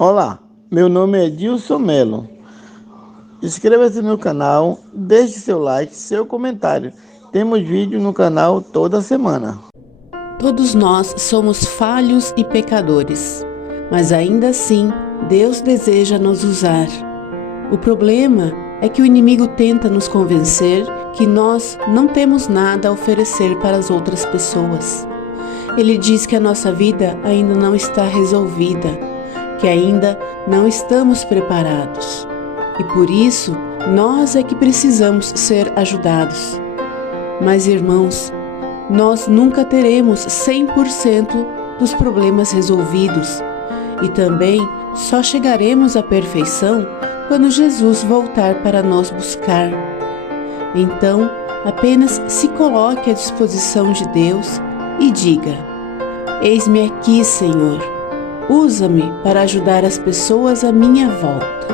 Olá, meu nome é Dilson Melo. Inscreva-se no canal, deixe seu like, seu comentário. Temos vídeo no canal toda semana. Todos nós somos falhos e pecadores, mas ainda assim Deus deseja nos usar. O problema é que o inimigo tenta nos convencer que nós não temos nada a oferecer para as outras pessoas. Ele diz que a nossa vida ainda não está resolvida, que ainda não estamos preparados. E por isso, nós é que precisamos ser ajudados. Mas, irmãos, nós nunca teremos 100% dos problemas resolvidos e também só chegaremos à perfeição quando Jesus voltar para nos buscar. Então, apenas se coloque à disposição de Deus e diga: eis-me aqui, Senhor, usa-me para ajudar as pessoas à minha volta.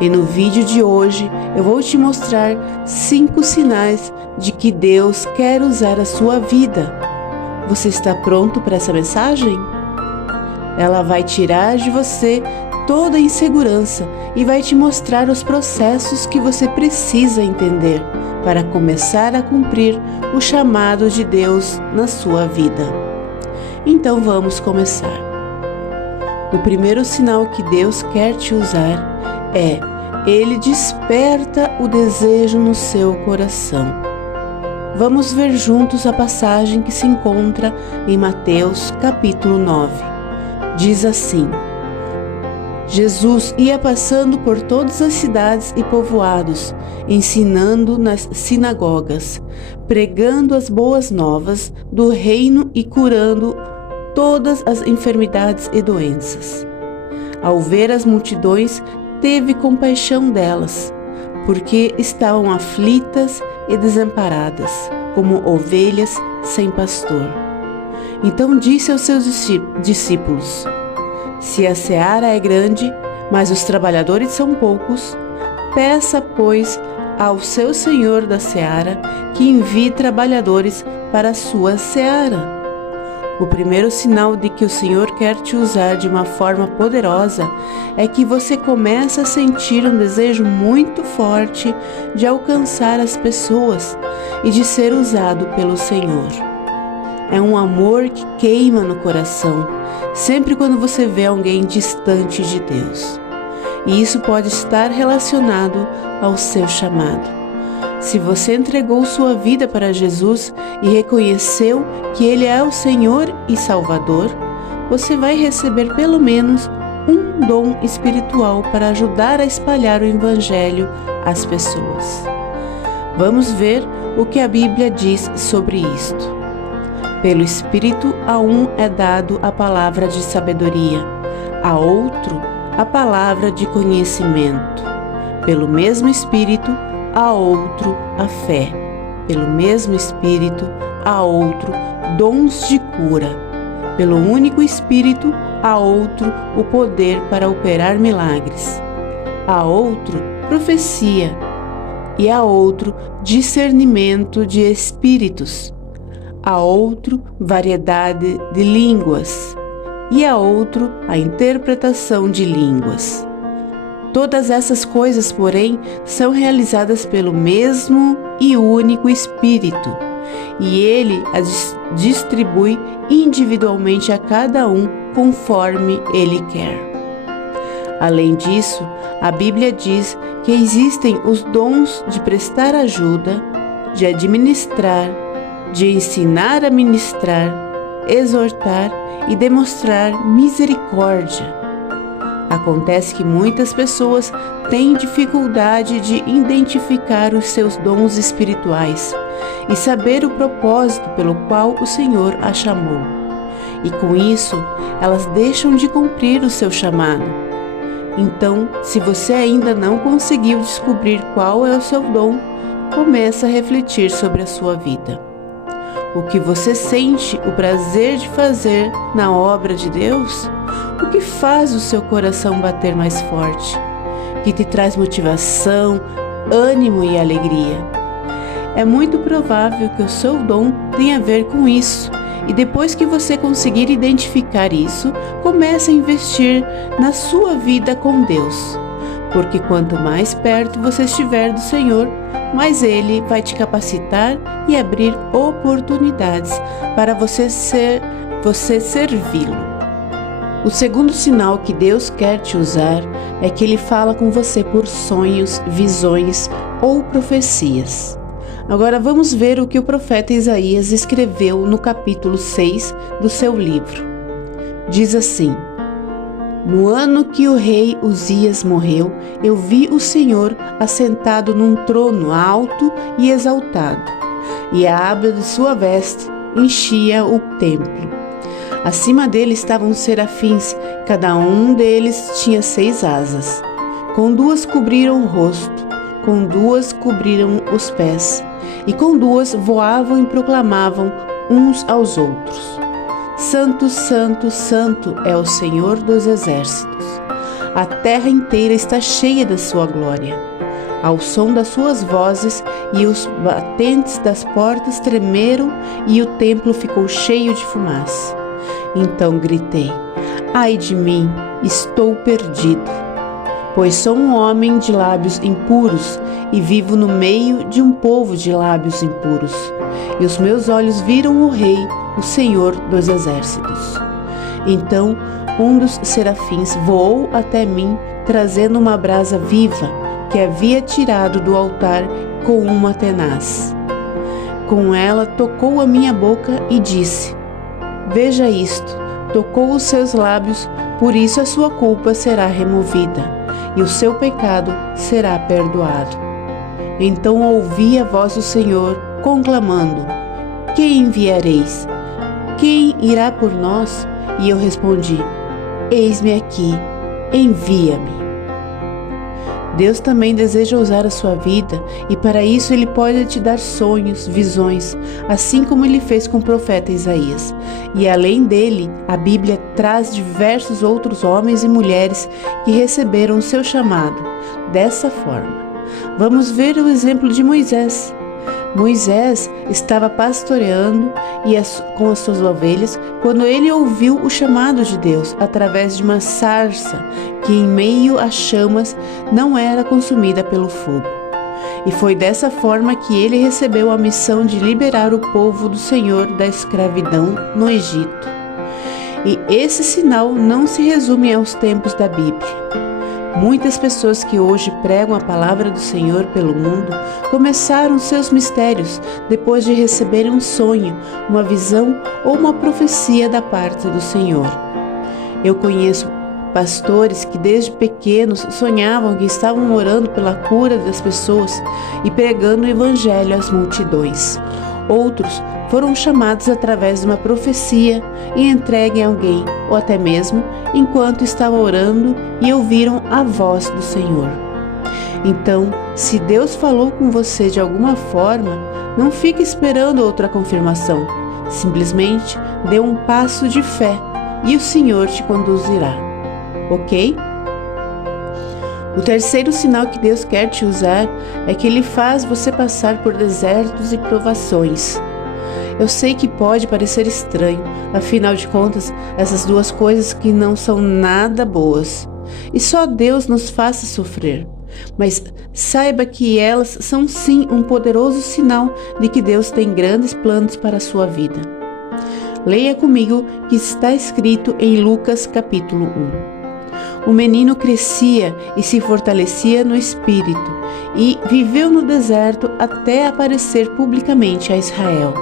E no vídeo de hoje eu vou te mostrar 5 sinais de que Deus quer usar a sua vida. Você está pronto para essa mensagem? Ela vai tirar de você toda a insegurança e vai te mostrar os processos que você precisa entender para começar a cumprir o chamado de Deus na sua vida. Então vamos começar. O primeiro sinal que Deus quer te usar é: Ele desperta o desejo no seu coração. Vamos ver juntos a passagem que se encontra em Mateus capítulo 9. Diz assim: Jesus ia passando por todas as cidades e povoados, ensinando nas sinagogas, pregando as boas novas do reino e curando todas as enfermidades e doenças. Ao ver as multidões, teve compaixão delas, porque estavam aflitas e desamparadas, como ovelhas sem pastor. Então disse aos seus discípulos: se a seara é grande, mas os trabalhadores são poucos, peça, pois, ao seu senhor da seara que envie trabalhadores para a sua seara. O primeiro sinal de que o Senhor quer te usar de uma forma poderosa é que você começa a sentir um desejo muito forte de alcançar as pessoas e de ser usado pelo Senhor. É um amor que queima no coração, sempre quando você vê alguém distante de Deus. E isso pode estar relacionado ao seu chamado. Se você entregou sua vida para Jesus e reconheceu que Ele é o Senhor e Salvador, você vai receber pelo menos um dom espiritual para ajudar a espalhar o Evangelho às pessoas. Vamos ver o que a Bíblia diz sobre isto. Pelo Espírito a um é dado a palavra de sabedoria, a outro a palavra de conhecimento. Pelo mesmo Espírito a outro a fé, pelo mesmo Espírito a outro dons de cura, pelo único Espírito a outro o poder para operar milagres, a outro profecia e a outro discernimento de espíritos, a outro variedade de línguas e a outro a interpretação de línguas. Todas essas coisas, porém, são realizadas pelo mesmo e único Espírito, e Ele as distribui individualmente a cada um conforme Ele quer. Além disso, a Bíblia diz que existem os dons de prestar ajuda, de administrar, de ensinar a ministrar, exortar e demonstrar misericórdia. Acontece que muitas pessoas têm dificuldade de identificar os seus dons espirituais e saber o propósito pelo qual o Senhor a chamou. E com isso, elas deixam de cumprir o seu chamado. Então, se você ainda não conseguiu descobrir qual é o seu dom, comece a refletir sobre a sua vida. O que você sente o prazer de fazer na obra de Deus? O que faz o seu coração bater mais forte? Que te traz motivação, ânimo e alegria? É muito provável que o seu dom tenha a ver com isso E depois que você conseguir identificar isso, comece a investir na sua vida com Deus. Porque quanto mais perto você estiver do Senhor, mais Ele vai te capacitar e abrir oportunidades para você servi-lo. O segundo sinal que Deus quer te usar é que Ele fala com você por sonhos, visões ou profecias. Agora vamos ver o que o profeta Isaías escreveu no capítulo 6 do seu livro. Diz assim: No ano que o rei Uzias morreu, eu vi o Senhor assentado num trono alto e exaltado, e a aba de sua veste enchia o templo. Acima dele estavam serafins, cada um deles tinha 6 asas. Com 2 cobriram o rosto, com 2 cobriram os pés, e com 2 voavam e proclamavam uns aos outros: Santo, Santo, Santo é o Senhor dos exércitos. A terra inteira está cheia da sua glória. Ao som das suas vozes, e os batentes das portas tremeram, e o templo ficou cheio de fumaça. Então gritei: Ai de mim, estou perdido, pois sou um homem de lábios impuros e vivo no meio de um povo de lábios impuros. E os meus olhos viram o Rei, o Senhor dos exércitos. Então um dos serafins voou até mim, trazendo uma brasa viva que havia tirado do altar com uma tenaz. Com ela tocou a minha boca e disse: Veja isto, tocou os seus lábios, por isso a sua culpa será removida, e o seu pecado será perdoado. Então ouvi a voz do Senhor, conclamando: Quem enviareis? Quem irá por nós? E eu respondi: Eis-me aqui, envia-me. Deus também deseja usar a sua vida, e para isso Ele pode te dar sonhos, visões, assim como Ele fez com o profeta Isaías. E além dele, a Bíblia traz diversos outros homens e mulheres que receberam o seu chamado dessa forma. Vamos ver o exemplo de Moisés. Moisés estava pastoreando com as suas ovelhas quando ele ouviu o chamado de Deus através de uma sarça que, em meio às chamas, não era consumida pelo fogo. E foi dessa forma que ele recebeu a missão de liberar o povo do Senhor da escravidão no Egito. E esse sinal não se resume aos tempos da Bíblia. Muitas pessoas que hoje pregam a palavra do Senhor pelo mundo começaram seus mistérios depois de receberem um sonho, uma visão ou uma profecia da parte do Senhor. Eu conheço pastores que desde pequenos sonhavam que estavam orando pela cura das pessoas e pregando o evangelho às multidões. Outros foram chamados através de uma profecia e entregue a alguém, ou até mesmo enquanto estavam orando e ouviram a voz do Senhor. Então, se Deus falou com você de alguma forma, não fique esperando outra confirmação. Simplesmente dê um passo de fé e o Senhor te conduzirá. Ok? O terceiro sinal que Deus quer te usar é que Ele faz você passar por desertos e provações. Eu sei que pode parecer estranho, afinal de contas, essas duas coisas que não são nada boas. E só Deus nos faça sofrer. Mas saiba que elas são sim um poderoso sinal de que Deus tem grandes planos para a sua vida. Leia comigo o que está escrito em Lucas capítulo 1. O menino crescia e se fortalecia no espírito e viveu no deserto até aparecer publicamente a Israel.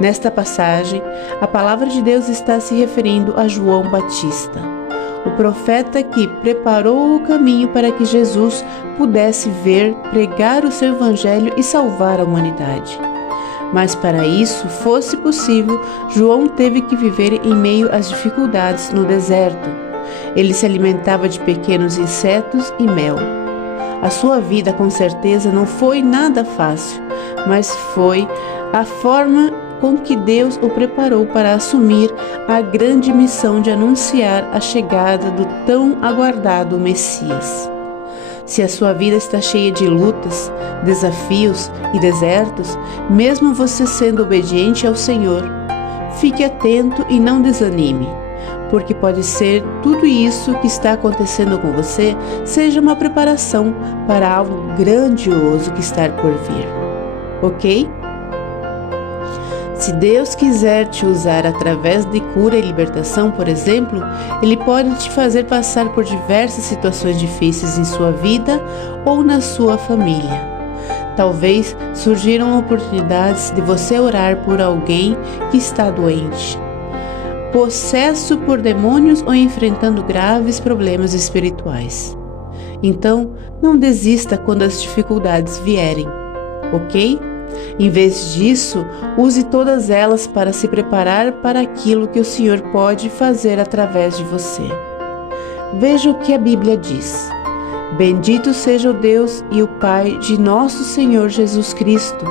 Nesta passagem, a palavra de Deus está se referindo a João Batista, o profeta que preparou o caminho para que Jesus pudesse ver, pregar o seu evangelho e salvar a humanidade. Mas para isso fosse possível, João teve que viver em meio às dificuldades no deserto. Ele se alimentava de pequenos insetos e mel. A sua vida com certeza não foi nada fácil, mas foi a forma com que Deus o preparou para assumir a grande missão de anunciar a chegada do tão aguardado Messias. Se a sua vida está cheia de lutas, desafios e desertos, mesmo você sendo obediente ao Senhor, fique atento e não desanime, porque pode ser tudo isso que está acontecendo com você seja uma preparação para algo grandioso que está por vir, ok? Se Deus quiser te usar através de cura e libertação, por exemplo, Ele pode te fazer passar por diversas situações difíceis em sua vida ou na sua família. Talvez surgiram oportunidades de você orar por alguém que está doente, possesso por demônios ou enfrentando graves problemas espirituais. Então, não desista quando as dificuldades vierem, ok? Em vez disso, use todas elas para se preparar para aquilo que o Senhor pode fazer através de você. Veja o que a Bíblia diz. Bendito seja o Deus e o Pai de nosso Senhor Jesus Cristo,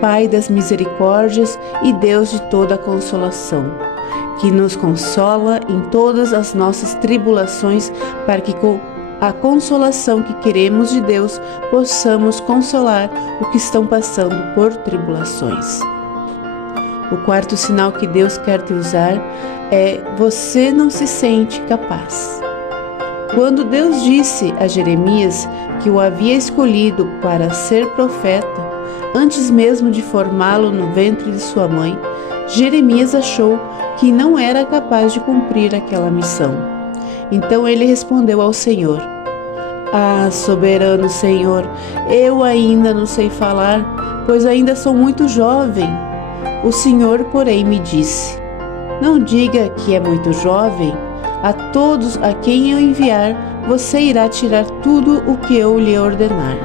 Pai das misericórdias e Deus de toda a consolação, que nos consola em todas as nossas tribulações, para que com a consolação que queremos de Deus possamos consolar os que estão passando por tribulações. O quarto sinal que Deus quer te usar é: você não se sente capaz. Quando Deus disse a Jeremias que o havia escolhido para ser profeta, antes mesmo de formá-lo no ventre de sua mãe, Jeremias achou que não era capaz de cumprir aquela missão. Então ele respondeu ao Senhor: Ah, soberano Senhor, eu ainda não sei falar, pois ainda sou muito jovem. O Senhor, porém, me disse: Não diga que é muito jovem. A todos a quem eu enviar, você irá tirar tudo o que eu lhe ordenar.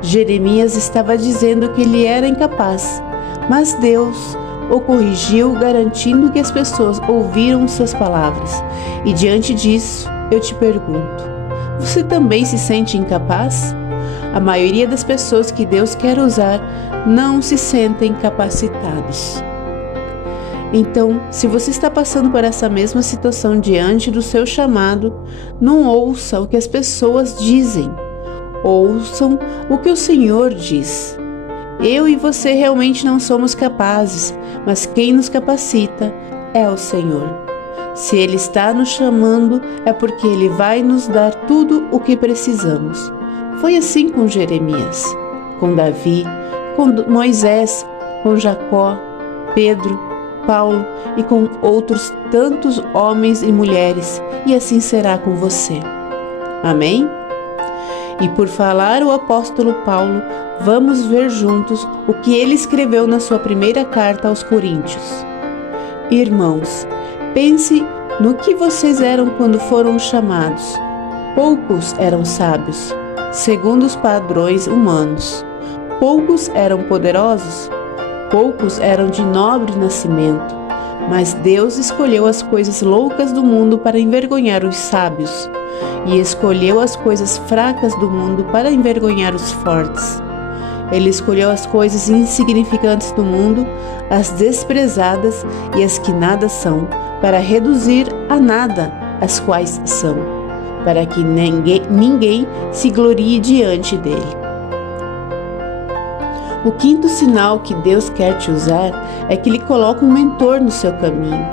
Jeremias estava dizendo que ele era incapaz, mas Deus o corrigiu, garantindo que as pessoas ouviram suas palavras. E diante disso, eu te pergunto: você também se sente incapaz? A maioria das pessoas que Deus quer usar não se sentem capacitados. Então, se você está passando por essa mesma situação diante do seu chamado, não ouça o que as pessoas dizem. Ouçam o que o Senhor diz. Eu e você realmente não somos capazes, mas quem nos capacita é o Senhor. Se Ele está nos chamando, é porque Ele vai nos dar tudo o que precisamos. Foi assim com Jeremias, com Davi, com Moisés, com Jacó, Pedro, Paulo e com outros tantos homens e mulheres, e assim será com você. Amém? E por falar o apóstolo Paulo, vamos ver juntos o que ele escreveu na sua primeira carta aos Coríntios. Irmãos, pense no que vocês eram quando foram chamados. Poucos eram sábios, segundo os padrões humanos. Poucos eram poderosos. Poucos eram de nobre nascimento. Mas Deus escolheu as coisas loucas do mundo para envergonhar os sábios, e escolheu as coisas fracas do mundo para envergonhar os fortes. Ele escolheu as coisas insignificantes do mundo, as desprezadas e as que nada são, para reduzir a nada as quais são, para que ninguém se glorie diante dele. O quinto sinal que Deus quer te usar é que Ele coloca um mentor no seu caminho.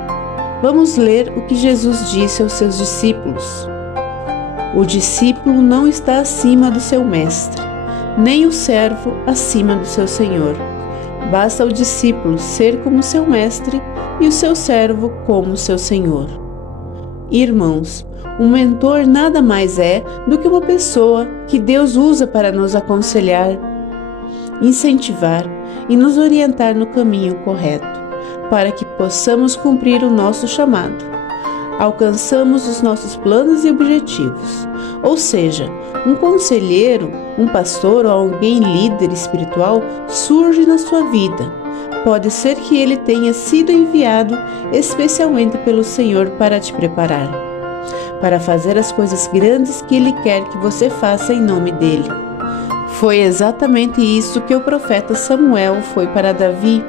Vamos ler o que Jesus disse aos seus discípulos. O discípulo não está acima do seu mestre, nem o servo acima do seu senhor. Basta ao discípulo ser como seu mestre e o seu servo como seu senhor. Irmãos, um mentor nada mais é do que uma pessoa que Deus usa para nos aconselhar, incentivar e nos orientar no caminho correto, para que possamos cumprir o nosso chamado. Alcançamos os nossos planos e objetivos. Ou seja, um conselheiro, um pastor ou alguém líder espiritual surge na sua vida. Pode ser que ele tenha sido enviado especialmente pelo Senhor para te preparar, para fazer as coisas grandes que Ele quer que você faça em nome dele. Foi exatamente isso que o profeta Samuel foi para Davi,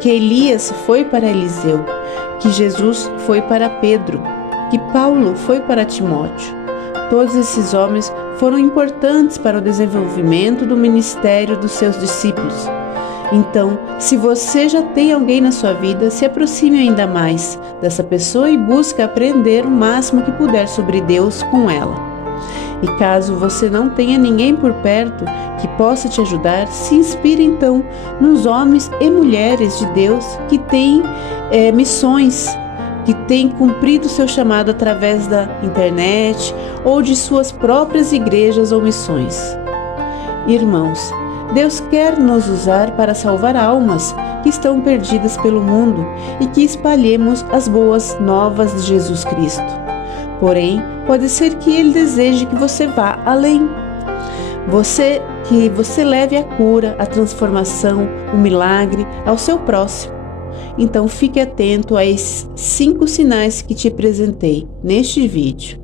que Elias foi para Eliseu, que Jesus foi para Pedro, que Paulo foi para Timóteo. Todos esses homens foram importantes para o desenvolvimento do ministério dos seus discípulos. Então, se você já tem alguém na sua vida, se aproxime ainda mais dessa pessoa e busque aprender o máximo que puder sobre Deus com ela. E caso você não tenha ninguém por perto que possa te ajudar, se inspire então nos homens e mulheres de Deus que têm missões, que têm cumprido seu chamado através da internet ou de suas próprias igrejas ou missões. Irmãos, Deus quer nos usar para salvar almas que estão perdidas pelo mundo e que espalhemos as boas novas de Jesus Cristo. Porém, pode ser que Ele deseje que você vá além. Que você leve a cura, a transformação, o milagre ao seu próximo. Então fique atento a esses 5 sinais que te apresentei neste vídeo,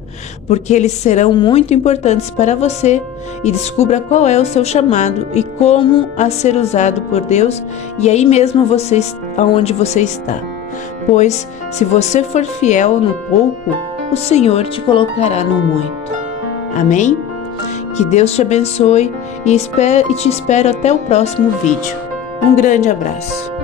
porque eles serão muito importantes para você, e descubra qual é o seu chamado e como a ser usado por Deus, e aí mesmo aonde você está. Pois se você for fiel no pouco, o Senhor te colocará no muito. Amém? Que Deus te abençoe e te espero até o próximo vídeo. Um grande abraço.